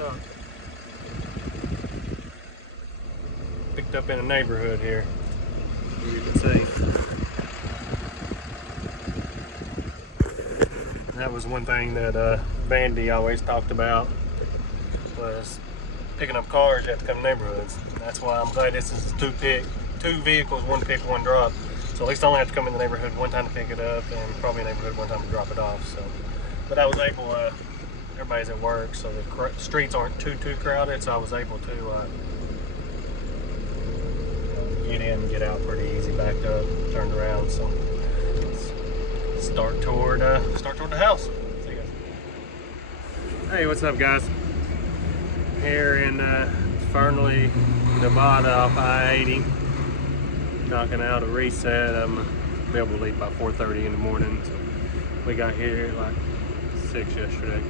stuck. Picked up in a neighborhood here, as you can see. That was one thing that Bandy always talked about, was picking up cars. You have to come to neighborhoods. That's why I'm glad this is two vehicles, one pick, one drop. So at least I only have to come in the neighborhood one time to pick it up, and probably neighborhood one time to drop it off. So, but I was able. Everybody's at work, so the streets aren't too crowded. So I was able to get in, and get out pretty easy. Backed up, turned around. So let's start toward the house. See you guys. Hey, what's up, guys? Here in Fernley, Nevada, off I-80. Knocking out a reset. I'm gonna be able to leave by 4:30 in the morning. So we got here at like 6 yesterday.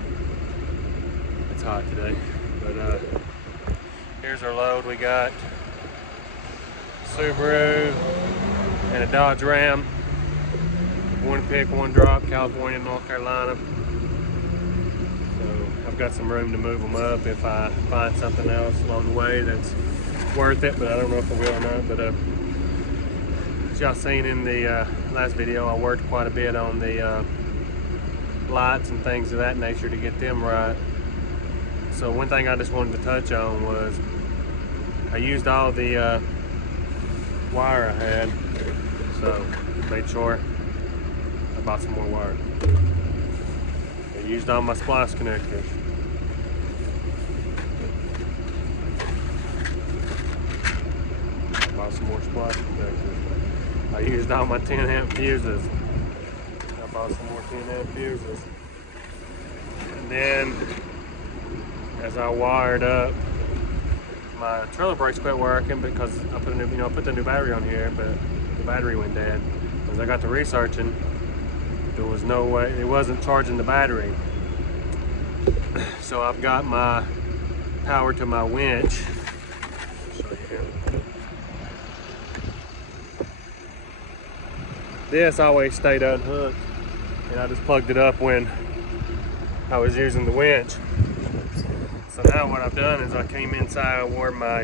It's hot today, but here's our load. We got Subaru and a Dodge Ram. One pick, one drop, California, North Carolina. So I've got some room to move them up if I find something else along the way that's worth it, but I don't know if I will or not. But as y'all seen in the last video, I worked quite a bit on the lights and things of that nature to get them right. So one thing I just wanted to touch on was I used all the wire I had, so made sure I bought some more wire. I used all my splice connectors. Bought some more splice connectors. I used all my 10 amp fuses. I bought some more 10 amp fuses. And then, as I wired up, my trailer brakes quit working because I put the new battery on here, but the battery went dead. As I got to researching, there was no way, it wasn't charging the battery. So I've got my power to my winch. I'll show you here. This always stayed unhooked, and I just plugged it up when I was using the winch. So now what I've done is I came inside where my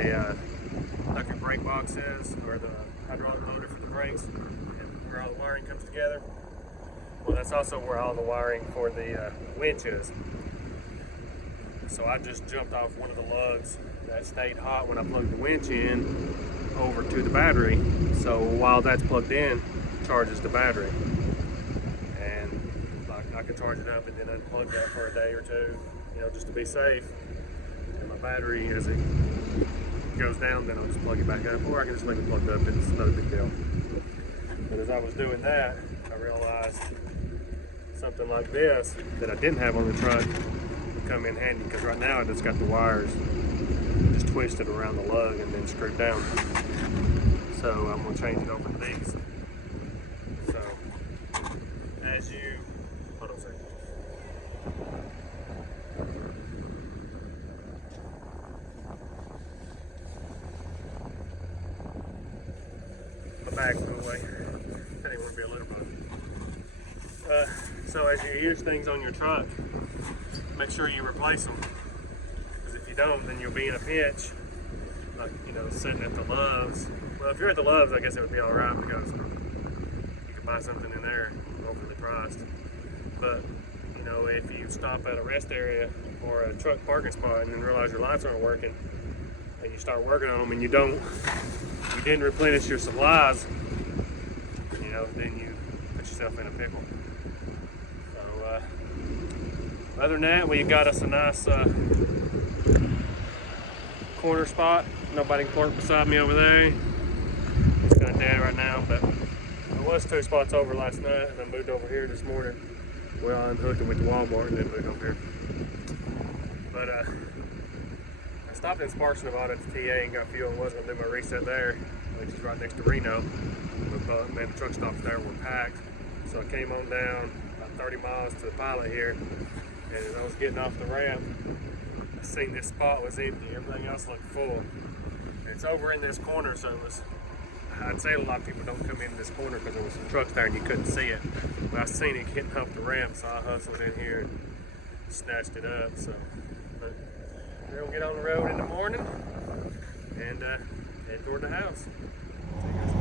electric brake box is, or the hydraulic motor for the brakes, and where all the wiring comes together. Well, that's also where all the wiring for the winch is. So I just jumped off one of the lugs that stayed hot when I plugged the winch in over to the battery. So while that's plugged in, charges the battery. And I can charge it up and then unplug that for a day or two, just to be safe. And my battery, as it goes down, then I'll just plug it back up, or I can just leave it plugged up. It's no big deal. But as I was doing that, I realized something like this that I didn't have on the truck would come in handy, because right now I just got the wires just twisted around the lug and then screwed down. So I'm going to change it over to these. So as you, hold on a second. My bag's put away. I didn't want to be a little bug. So as you use things on your truck, make sure you replace them. Because if you don't, then you'll be in a pinch, like, sitting at the Loves. Well, if you're at the Loves, I guess it would be alright, because you could buy something in there overly priced. But, if you stop at a rest area or a truck parking spot and then realize your lights aren't working, and you start working on them and you didn't replenish your supplies, then you put yourself in a pickle. So other than that, we got us a nice corner spot. Nobody can park beside me over there. It's kind of dead right now, but there was 2 spots over last night, and I moved over here this morning. Well, I unhooked it with the Walmart and then moved over here. But I stopped in Sparks, Nevada at the TA and got fuel. I was going to do my reset there, which is right next to Reno. But man, the truck stops there were packed. So I came on down about 30 miles to the Pilot here, and as I was getting off the ramp, I seen this spot was empty. Everything else looked full. And it's over in this corner, so it was, I'd say a lot of people don't come in this corner because there was some trucks there and you couldn't see it. But I seen it getting off the ramp, so I hustled in here and snatched it up. So, but Then we'll get on the road in the morning and head toward the house. See you guys.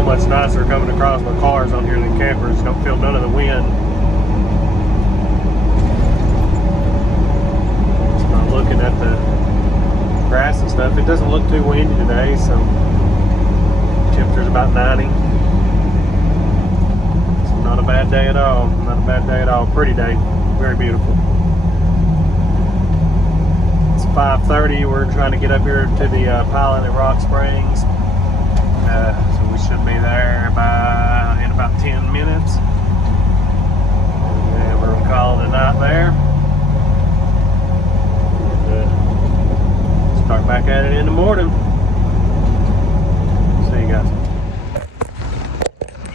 Much nicer coming across with cars on here than campers. Don't feel none of the wind. Just not looking at the grass and stuff. It doesn't look too windy today, so temperature's about 90. It's not a bad day at all. Not a bad day at all. Pretty day. Very beautiful. It's 5:30. We're trying to get up here to the pilot at Rock Springs. So we should be there in about 10 minutes. And we're going to call it a night there. And, start back at it in the morning. See you guys.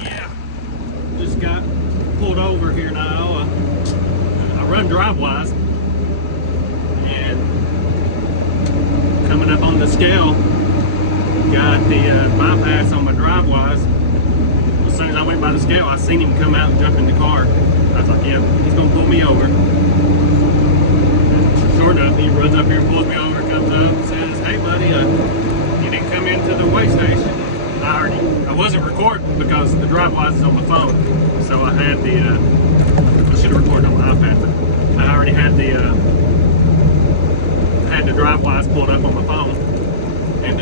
Yeah, just got pulled over here now. I run Drivewise. And coming up on the scale, got the bypass on my Drivewise. As soon as I went by the scale, I seen him come out and jump in the car. I was like, yeah, he's gonna pull me over. And sure enough, he runs up here and pulls me over, comes up and says, hey buddy, you didn't come into the weigh station. I wasn't recording because the Drivewise is on my phone. So I had the, I should have recorded on my iPad, but I already had the Drivewise pulled up on my phone. And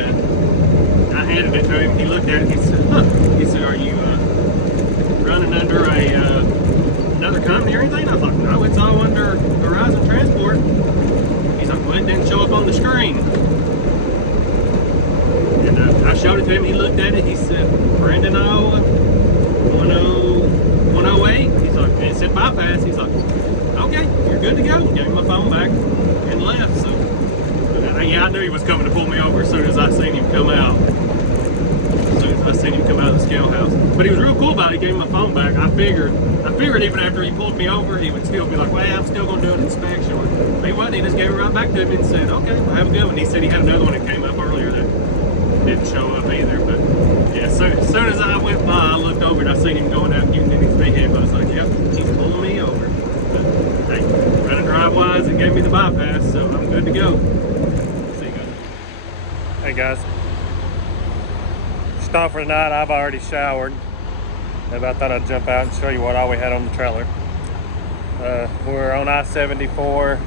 I handed it to him. He looked at it. He said, huh. He said, are you running under another company or anything? I was like, no, it's all under Horizon Transport. He's like, well, it didn't show up on the screen. And I showed it to him. He looked at it. He said, Brandon 108. He's like, it said bypass. He's like, okay, you're good to go. Gave me my phone back and left. So yeah, I knew he was coming to pull me over as soon as I seen him come out. As soon as I seen him come out of the scale house. But he was real cool about it. He gave me my phone back. I figured even after he pulled me over, he would still be like, well, I'm still going to do an inspection. But he wasn't. He just gave it right back to me and said, okay, well, have a good one. He said he had another one that came up earlier that didn't show up either. But yeah, so as soon as I went by, I looked over and I seen him going out and using his vehicle. I was like, yep, he's pulling me over. But hey, running Drivewise and gave me the bypass, so I'm good to go. Hey guys, stop for the night. I've already showered, but I thought I'd jump out and show you what all we had on the trailer. We're on I-74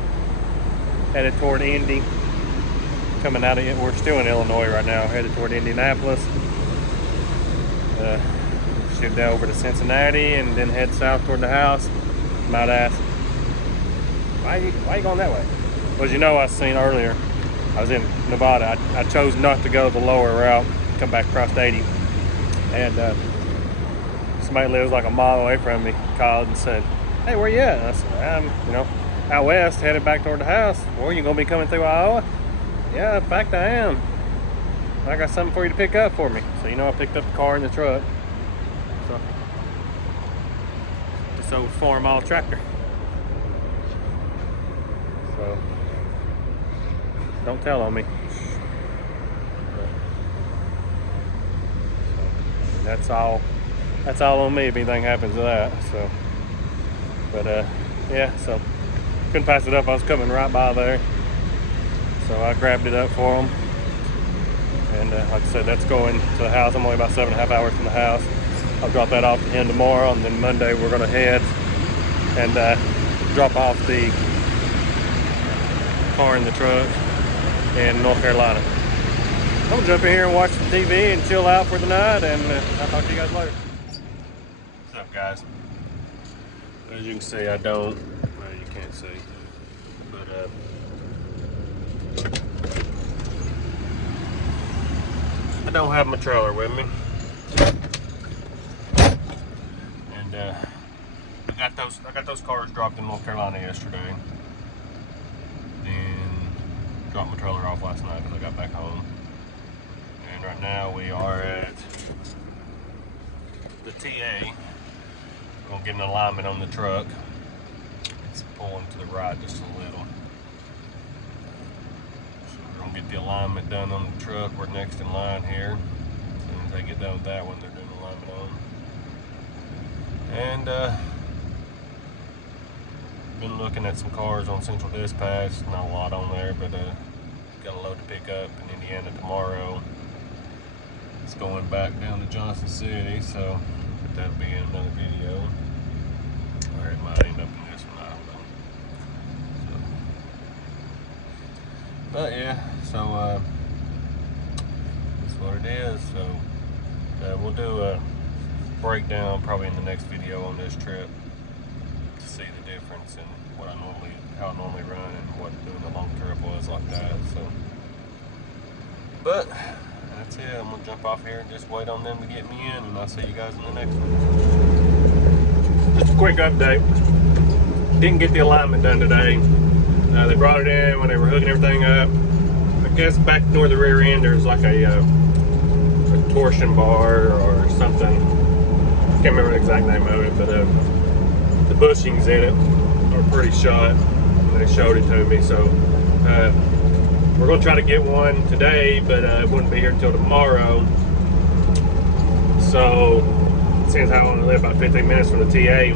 headed toward Indy. Coming out of it, we're still in Illinois right now, headed toward Indianapolis. Shoot down over to Cincinnati and then head south toward the house. Might ask, why are you going that way? Well, as you know, I seen earlier, I was in Nevada. I chose not to go the lower route, come back across 80. And somebody lives like a mile away from me called and said, hey, where you at? And I said, I'm, out west, headed back toward the house. Well, you gonna be coming through Iowa? Yeah, in fact I am. I got something for you to pick up for me. So I picked up the car and the truck. So this old farm-all tractor. So don't tell on me. That's all on me if anything happens to that. So but yeah, so couldn't pass it up. I was coming right by there, so I grabbed it up for them. And like I said, that's going to the house. I'm only about 7.5 hours from the house. I'll drop that off to him tomorrow, and then Monday we're going to head and drop off the car and the truck in North Carolina. I'm going to jump in here and watch the TV and chill out for the night, and I'll talk to you guys later. What's up, guys? As you can see, I don't, well, you can't see, but I don't have my trailer with me. And I got those cars dropped in North Carolina yesterday. Then dropped my trailer off last night because I got back home. And right now we are at the TA. Gonna get an alignment on the truck. It's pulling to the right just a little. So we're gonna get the alignment done on the truck. We're next in line here. As soon as they get done with that one, they're doing alignment on. And been looking at some cars on Central Dispatch. Not a lot on there, but got a load to pick up in Indiana tomorrow. It's going back down to Johnson City, so that'll be in another video. Or it might end up in this one, I don't know. So, but yeah, so that's what it is. So we'll do a breakdown probably in the next video on this trip to see the difference in how I normally run and what doing the long trip was like that. So, but that's it. I'm gonna jump off here and just wait on them to get me in, and I'll see you guys in the next one. Just a quick update. Didn't get the alignment done today. They brought it in when they were hooking everything up. I guess back toward the rear end there's like a torsion bar or something. Can't remember the exact name of it, but the bushings in it are pretty shot. They showed it to me, so we're going to try to get one today, but it wouldn't be here until tomorrow. So, since I only live about 15 minutes from the TA,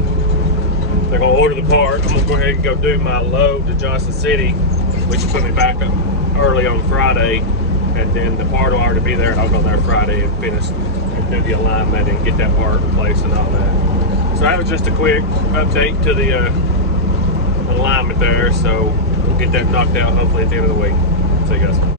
they're going to order the part. I'm going to go ahead and go do my load to Johnson City, which will put me back up early on Friday, and then the part will already be there, and I'll go there Friday and finish and do the alignment and get that part replaced and all that. So that was just a quick update to the alignment there, so we'll get that knocked out hopefully at the end of the week. See you guys.